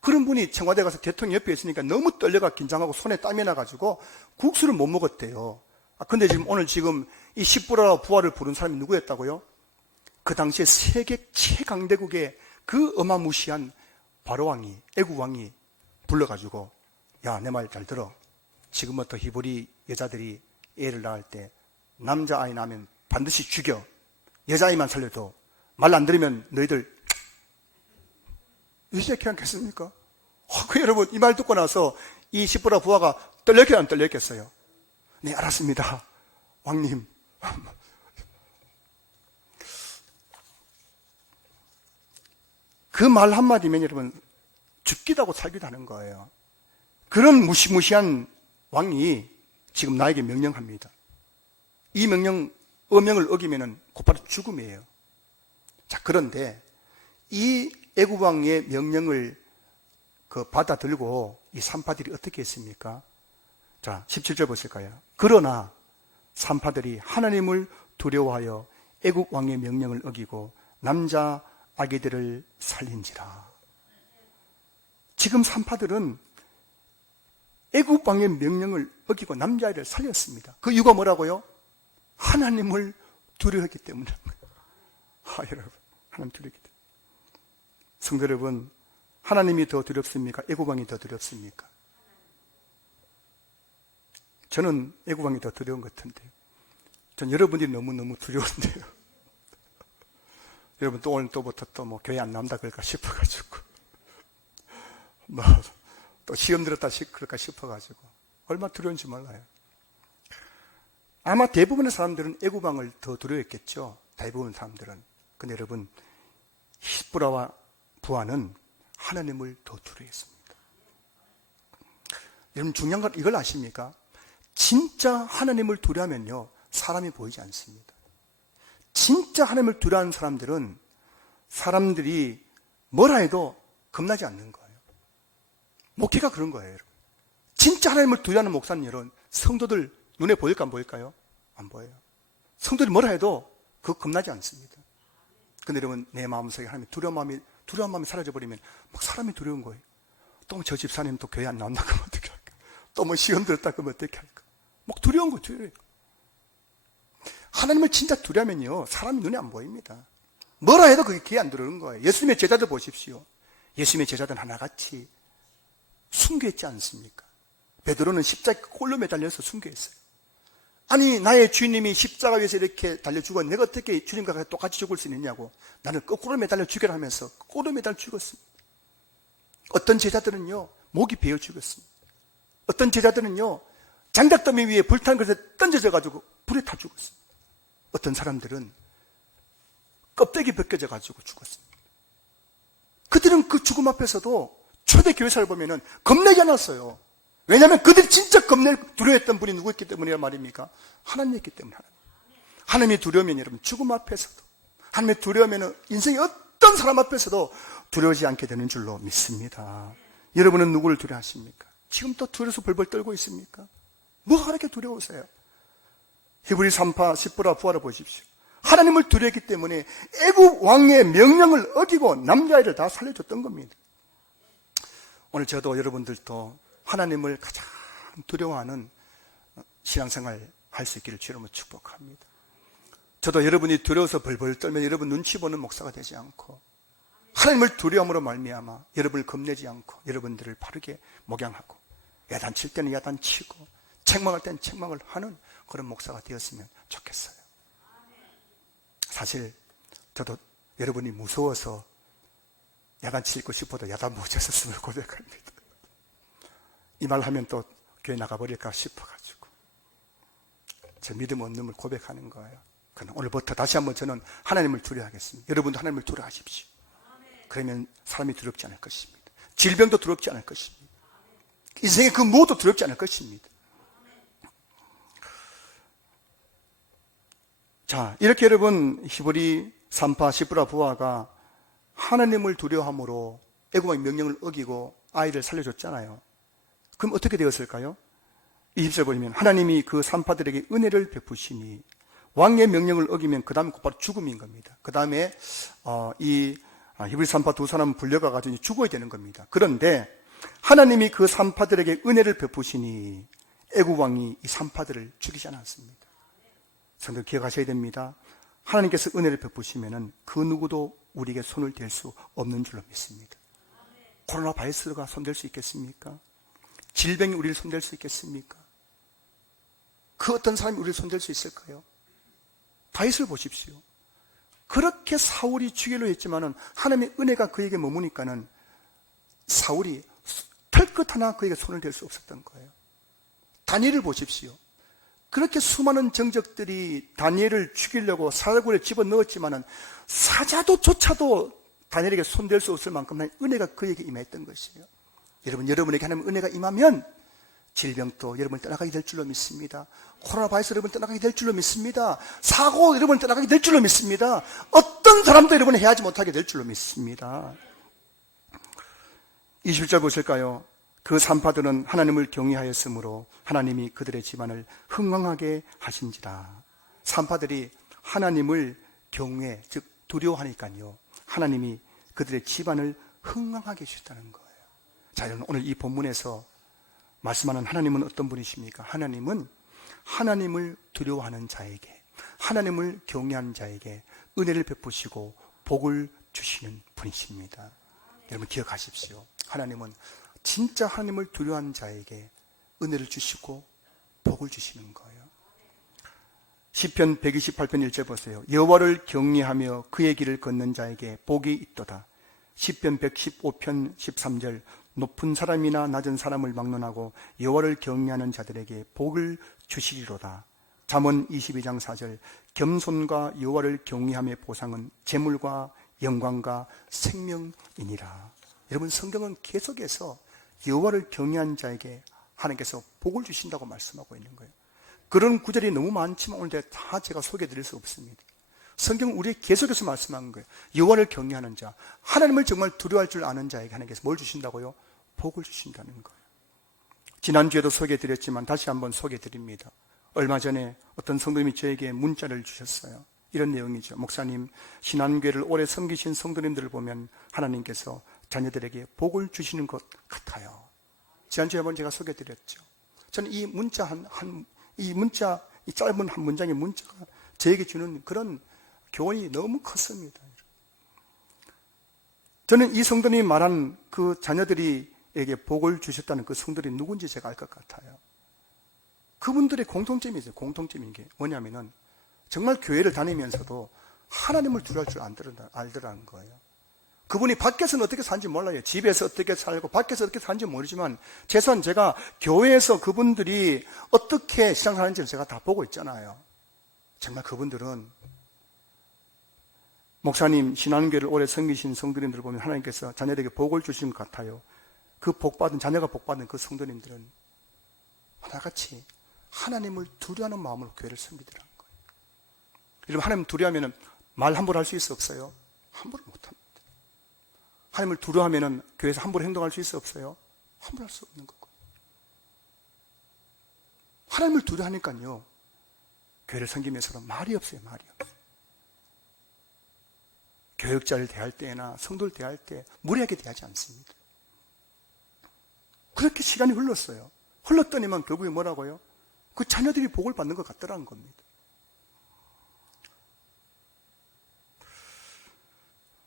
그런 분이 청와대 가서 대통령 옆에 있으니까 너무 떨려가 긴장하고 손에 땀이 나가지고 국수를 못 먹었대요. 근데 오늘 이 시뿌라 부하를 부른 사람이 누구였다고요? 그 당시에 세계 최강대국의 그 어마무시한 바로왕이, 애국왕이 불러가지고, 야, 내 말 잘 들어. 지금부터 히브리 여자들이 애를 낳을 때 남자아이 낳으면 반드시 죽여. 여자아이만 살려도 말 안 들으면 너희들 이렇게 않겠습니까? 여러분, 이 말 듣고 나서 이 시뿌라 부하가 떨렸겠어요, 안 떨렸겠어요? 네, 알았습니다. 왕님. 그 말 한마디면 여러분, 죽기도 하고 살기도 하는 거예요. 그런 무시무시한 왕이 지금 나에게 명령합니다. 이 어명을 어기면 곧바로 죽음이에요. 자, 그런데 이 애국왕의 명령을 받아들고 이 산파들이 어떻게 했습니까? 자, 17절 보실까요? 그러나 산파들이 하나님을 두려워하여 애국왕의 명령을 어기고 남자 아기들을 살린지라. 지금 산파들은 애국왕의 명령을 어기고 남자아이를 살렸습니다. 그 이유가 뭐라고요? 하나님을 두려워했기 때문입니다. 여러분, 하나님 두렵기 때문에. 성도 여러분, 하나님이 더 두렵습니까? 애국왕이 더 두렵습니까? 저는 애국왕이 더 두려운 것 같은데요. 전 여러분들이 너무너무 두려운데요. 여러분, 또 오늘부터 또 교회 안 나온다 그럴까 싶어가지고, 또 시험 들었다 그럴까 싶어가지고, 얼마나 두려운지 몰라요. 아마 대부분의 사람들은 애국왕을 더 두려워했겠죠. 대부분 사람들은. 근데 여러분, 시뿌라와 부하는 하나님을 더 두려워했습니다. 여러분, 중요한 건 이걸 아십니까? 진짜 하나님을 두려워하면요, 사람이 보이지 않습니다. 진짜 하나님을 두려워하는 사람들은 사람들이 뭐라 해도 겁나지 않는 거예요. 목회가 그런 거예요, 여러분. 진짜 하나님을 두려워하는 목사님, 여러분, 성도들 눈에 보일까 안 보일까요? 안 보여요. 성도들이 뭐라 해도 그거 겁나지 않습니다. 근데 여러분, 내 마음속에 하나님의 두려운 마음이 사라져버리면 막 사람이 두려운 거예요. 또 저 집사님 또 교회 안 나온다 그러면 어떻게 할까? 또 뭐 시험 들었다 그러면 어떻게 할까? 막 두려운 거예요, 두려워요. 하나님을 진짜 두려우면요, 사람이 눈에 안 보입니다. 뭐라 해도 그게 귀에 안 들어오는 거예요. 예수님의 제자들 보십시오. 예수님의 제자들 하나같이 순교했지 않습니까? 베드로는 십자가에 꼴로 매달려서 순교했어요. 아니, 나의 주님이 십자가 위에서 이렇게 달려 죽어 내가 어떻게 주님과 똑같이 죽을 수 있느냐고, 나는 거꾸로 매달려 죽여라 하면서 거꾸로 매달려 죽었습니다. 어떤 제자들은요, 목이 베어 죽었습니다. 어떤 제자들은요, 장작더미 위에 불탄 그릇에 던져져 가지고 불에 타 죽었습니다. 어떤 사람들은 껍데기 벗겨져 가지고 죽었습니다. 그들은 그 죽음 앞에서도 초대 교회사를 보면은 겁내지 않았어요. 왜냐하면 그들이 진짜 두려워했던 분이 누구였기 때문이란 말입니까? 하나님이었기 때문에. 하나님이 두려우면 여러분, 죽음 앞에서도, 하나님이 두려우면 인생의 어떤 사람 앞에서도 두려워하지 않게 되는 줄로 믿습니다. 여러분은 누구를 두려워하십니까? 지금 또 두려워서 벌벌 떨고 있습니까? 뭐가 그렇게 두려우세요? 히브리 3파 시뿌라 부하를 보십시오. 하나님을 두려웠기 때문에 애국 왕의 명령을 어기고 남자아이를 다 살려줬던 겁니다. 오늘 저도 여러분들도 하나님을 가장 두려워하는 신앙생활 할 수 있기를 주님으로 축복합니다. 저도 여러분이 두려워서 벌벌 떨면 여러분 눈치 보는 목사가 되지 않고, 하나님을 두려움으로 말미암아 여러분을 겁내지 않고 여러분들을 바르게 목양하고, 야단칠 때는 야단치고 책망할 때는 책망을 하는 그런 목사가 되었으면 좋겠어요. 사실 저도 여러분이 무서워서 야단 치고 싶어도 야단 못 쳤었음을 고백합니다. 이 말 하면 또 교회 나가버릴까 싶어가지고 제 믿음 없는 걸 고백하는 거예요. 그러나 오늘부터 다시 한번 저는 하나님을 두려워하겠습니다. 여러분도 하나님을 두려워하십시오. 그러면 사람이 두렵지 않을 것입니다. 질병도 두렵지 않을 것입니다. 인생의 그 무엇도 두렵지 않을 것입니다. 자, 이렇게 여러분, 히브리 3파 시뿌라 부하가 하나님을 두려워함으로 애굽왕의 명령을 어기고 아이를 살려줬잖아요. 그럼 어떻게 되었을까요? 20절 보면 하나님이 그 산파들에게 은혜를 베푸시니, 왕의 명령을 어기면 그 다음에 곧바로 죽음인 겁니다. 그 다음에 이 히브리 산파 두 사람은 불려가가지고 죽어야 되는 겁니다. 그런데 하나님이 그 산파들에게 은혜를 베푸시니 애굽 왕이 이 산파들을 죽이지 않았습니다. 성도 기억하셔야 됩니다. 하나님께서 은혜를 베푸시면은 그 누구도 우리에게 손을 댈 수 없는 줄로 믿습니다. 코로나 바이러스가 손댈 수 있겠습니까? 질병이 우리를 손댈 수 있겠습니까? 그 어떤 사람이 우리를 손댈 수 있을까요? 다윗을 보십시오. 그렇게 사울이 죽이려 했지만은 하나님의 은혜가 그에게 머무니까는 사울이 털끝 하나 그에게 손을 댈 수 없었던 거예요. 다니엘을 보십시오. 그렇게 수많은 정적들이 다니엘을 죽이려고 사자굴에 집어넣었지만은 사자도조차도 다니엘에게 손댈 수 없을 만큼 은혜가 그에게 임했던 것이에요. 여러분, 여러분에게 하나님 은혜가 임하면 질병도 여러분 떠나가게 될 줄로 믿습니다. 코로나 바이러스 여러분 떠나가게 될 줄로 믿습니다. 사고 여러분 떠나가게 될 줄로 믿습니다. 어떤 사람도 여러분 해하지 못하게 될 줄로 믿습니다. 21절 보실까요? 그 산파들은 하나님을 경외하였으므로 하나님이 그들의 집안을 흥왕하게 하신지라. 산파들이 하나님을 경외, 즉 두려워하니까요, 하나님이 그들의 집안을 흥왕하게 해주셨다는 거예요. 자, 여러분, 오늘 이 본문에서 말씀하는 하나님은 어떤 분이십니까? 하나님은 하나님을 두려워하는 자에게, 하나님을 경외하는 자에게 은혜를 베푸시고 복을 주시는 분이십니다. 여러분 기억하십시오. 하나님은 진짜 하나님을 두려워하는 자에게 은혜를 주시고 복을 주시는 거예요. 시편 128편 1절 보세요. 여호와를 경외하며 그의 길을 걷는 자에게 복이 있도다. 시편 115편 13절 높은 사람이나 낮은 사람을 막론하고 여호와를 경외하는 자들에게 복을 주시리로다. 잠언 22장 4절 겸손과 여호와를 경외함의 보상은 재물과 영광과 생명이니라. 여러분, 성경은 계속해서 여호와를 경외한 자에게 하나님께서 복을 주신다고 말씀하고 있는 거예요. 그런 구절이 너무 많지만 오늘 다 제가 소개해드릴 수 없습니다. 성경은 우리에게 계속해서 말씀하는 거예요. 여호와를 경외하는 자, 하나님을 정말 두려워할 줄 아는 자에게 하나님께서 뭘 주신다고요? 복을 주신다는 거예요. 지난주에도 소개해드렸지만 다시 한번 소개해드립니다. 얼마 전에 어떤 성도님이 저에게 문자를 주셨어요. 이런 내용이죠. 목사님, 신한교회를 오래 섬기신 성도님들을 보면 하나님께서 자녀들에게 복을 주시는 것 같아요. 지난주에 한번 제가 소개해드렸죠. 저는 이 문자 이 짧은 한 문장의 문자가 저에게 주는 그런 교훈이 너무 컸습니다. 저는 이 성도님이 말한 그 자녀들에게 복을 주셨다는 그 성도들이 누군지 제가 알 것 같아요. 그분들의 공통점이 있어요. 공통점인 게 뭐냐면은 정말 교회를 다니면서도 하나님을 두려워할 줄 알더라는 거예요. 그분이 밖에서는 어떻게 사는지 몰라요. 집에서 어떻게 살고 밖에서 어떻게 사는지 모르지만 최소한 제가 교회에서 그분들이 어떻게 신앙사는지를 제가 다 보고 있잖아요. 정말 그분들은 목사님, 신한교회를 오래 섬기신 성도님들을 보면 하나님께서 자녀들에게 복을 주신 것 같아요. 그 복받은, 자녀가 복받은 그 성도님들은 하나같이 하나님을 두려워하는 마음으로 교회를 섬기더라는 거예요. 여러분, 하나님 두려워하면 말 함부로 할 수 있어 없어요? 함부로 못합니다. 하나님을 두려워하면 교회에서 함부로 행동할 수 있어 없어요? 함부로 할 수 없는 거고. 하나님을 두려워하니까요, 교회를 섬기면서는 말이 없어요. 말이 없어요. 교역자를 대할 때나 성도를 대할 때 무례하게 대하지 않습니다. 그렇게 시간이 흘렀어요. 흘렀더니만 결국에 뭐라고요? 그 자녀들이 복을 받는 것 같더라는 겁니다.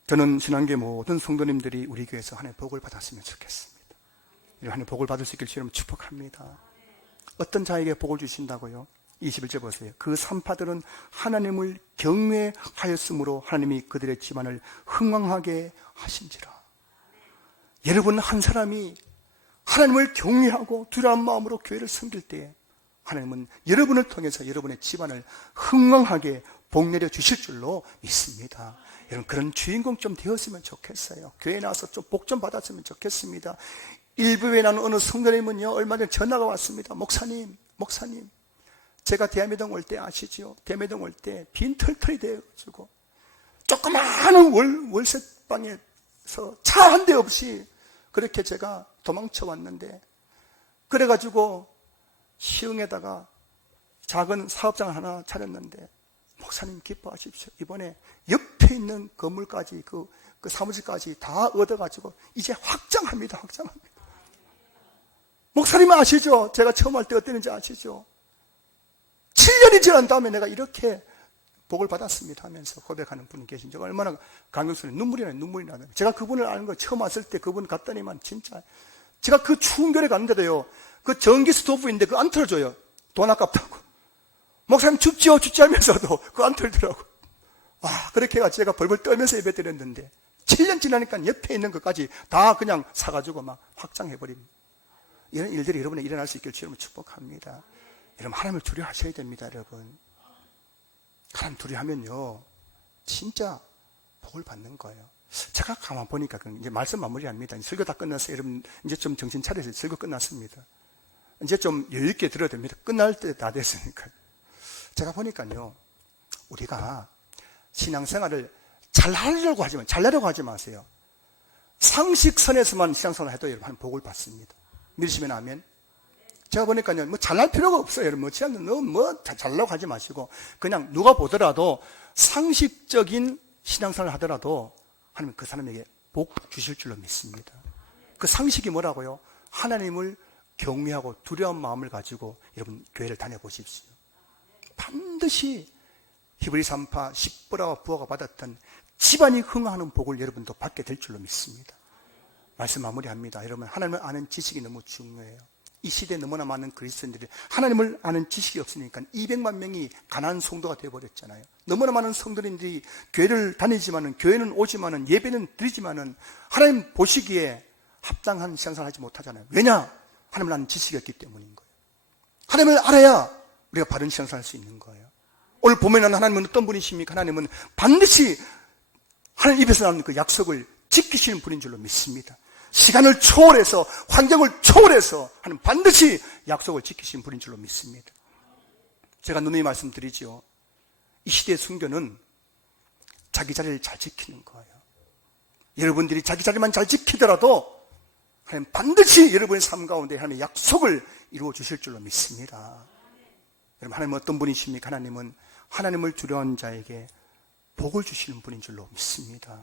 저는 신앙계 모든 성도님들이 우리 교회에서 하나님의 복을 받았으면 좋겠습니다. 하나님의 복을 받을 수 있길 주님 축복합니다. 어떤 자에게 복을 주신다고요? 21절 보세요. 그 산파들은 하나님을 경외하였으므로 하나님이 그들의 집안을 흥왕하게 하신지라. 여러분, 한 사람이 하나님을 경외하고 두려운 마음으로 교회를 섬길 때에 하나님은 여러분을 통해서 여러분의 집안을 흥왕하게 복내려 주실 줄로 믿습니다. 여러분, 그런 주인공 좀 되었으면 좋겠어요. 교회에 나와서 좀 복 좀 받았으면 좋겠습니다. 일부에 나는 어느 성도님은요, 얼마 전에 전화가 왔습니다. 목사님, 제가 대암회동 올 때 아시죠? 대암회동 올 때 빈 털털이 되어가지고 조그마한 월세 옆방에서 차 한 대 없이 그렇게 제가 도망쳐 왔는데, 그래가지고 시흥에다가 작은 사업장 하나 차렸는데, 목사님 기뻐하십시오. 이번에 옆에 있는 건물까지 그 사무실까지 다 얻어가지고 이제 확장합니다. 목사님 아시죠? 제가 처음 할 때 어땠는지 아시죠? 7년이 지난 다음에 내가 이렇게 복을 받았습니다 하면서 고백하는 분이 계신 적 얼마나 감격스러워요. 눈물이 나요. 제가 그분을 아는 거 처음 왔을 때 그분 갔더니만 진짜 제가 그 추운 겨울에 갔는데도요, 그 전기 스토브인데 그거 안 틀어줘요. 돈 아깝다고. 목사님 춥지 하면서도 그거 안 틀더라고. 그렇게 해가 제가 벌벌 떨면서 예배 드렸는데 7년 지나니까 옆에 있는 것까지 다 그냥 사가지고 막 확장해버립니다. 이런 일들이 여러분에 일어날 수 있길 주님을 축복합니다. 여러분, 하나님을 두려워하셔야 됩니다. 여러분, 하나님 두려워하면요 진짜 복을 받는 거예요. 제가 가만 보니까 이제 말씀 마무리합니다. 설교 다 끝났어요. 여러분 이제 좀 정신 차려서 설교 끝났습니다. 이제 좀 여유 있게 들어야 됩니다. 끝날 때 다 됐으니까요. 제가 보니까요, 우리가 신앙생활을 잘하려고 하지 마세요. 상식선에서만 신앙생활을 해도 여러분 복을 받습니다. 믿으시면 아멘. 제가 보니까요, 뭐 잘날 필요가 없어요. 여러분, 너무 잘나고 하지 마시고, 그냥 누가 보더라도 상식적인 신앙생활을 하더라도 하나님 그 사람에게 복 주실 줄로 믿습니다. 그 상식이 뭐라고요? 하나님을 경외하고 두려운 마음을 가지고 여러분 교회를 다녀보십시오. 반드시 히브리서 3파 10보라와 부하가 받았던 집안이 흥하는 복을 여러분도 받게 될 줄로 믿습니다. 말씀 마무리합니다. 여러분, 하나님을 아는 지식이 너무 중요해요. 이 시대에 너무나 많은 그리스도인들이 하나님을 아는 지식이 없으니까 200만 명이 가난한 성도가 되어버렸잖아요. 너무나 많은 성도님들이 교회를 다니지만은, 교회는 오지만은, 예배는 드리지만은 하나님 보시기에 합당한 신앙생활을 하지 못하잖아요. 왜냐? 하나님을 아는 지식이 없기 때문인 거예요. 하나님을 알아야 우리가 바른 신앙생활을 할 수 있는 거예요. 오늘 보면은 하나님은 어떤 분이십니까? 하나님은 반드시 하나님 입에서 나오는 그 약속을 지키시는 분인 줄로 믿습니다. 시간을 초월해서, 환경을 초월해서 하는 반드시 약속을 지키시는 분인 줄로 믿습니다. 제가 누누이 말씀드리죠. 이 시대의 순교는 자기 자리를 잘 지키는 거예요. 여러분들이 자기 자리만 잘 지키더라도 하나님 반드시 여러분의 삶 가운데 하나님의 약속을 이루어 주실 줄로 믿습니다. 여러분, 하나님은 어떤 분이십니까? 하나님은 하나님을 두려워하는 자에게 복을 주시는 분인 줄로 믿습니다.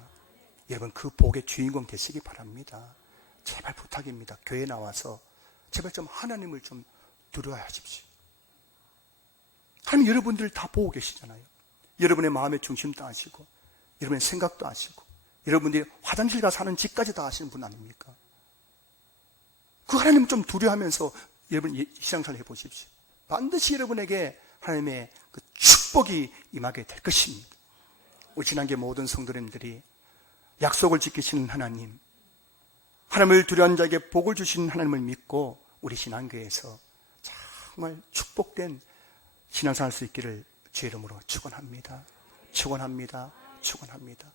여러분, 그 복의 주인공 되시기 바랍니다. 제발 부탁입니다. 교회에 나와서 제발 좀 하나님을 좀 두려워하십시오. 하나님 여러분들 다 보고 계시잖아요. 여러분의 마음의 중심도 아시고, 여러분의 생각도 아시고, 여러분들이 화장실 가서 사는 집까지 다 아시는 분 아닙니까? 그 하나님을 좀 두려워하면서 여러분 신앙생활 해보십시오. 반드시 여러분에게 하나님의 그 축복이 임하게 될 것입니다. 우리 지난주에 모든 성도님들이 약속을 지키시는 하나님, 하나님을 두려워하는 자에게 복을 주시는 하나님을 믿고 우리 신앙교회에서 정말 축복된 신앙생활 할 수 있기를 주의 이름으로 축원합니다. 축원합니다. 축원합니다.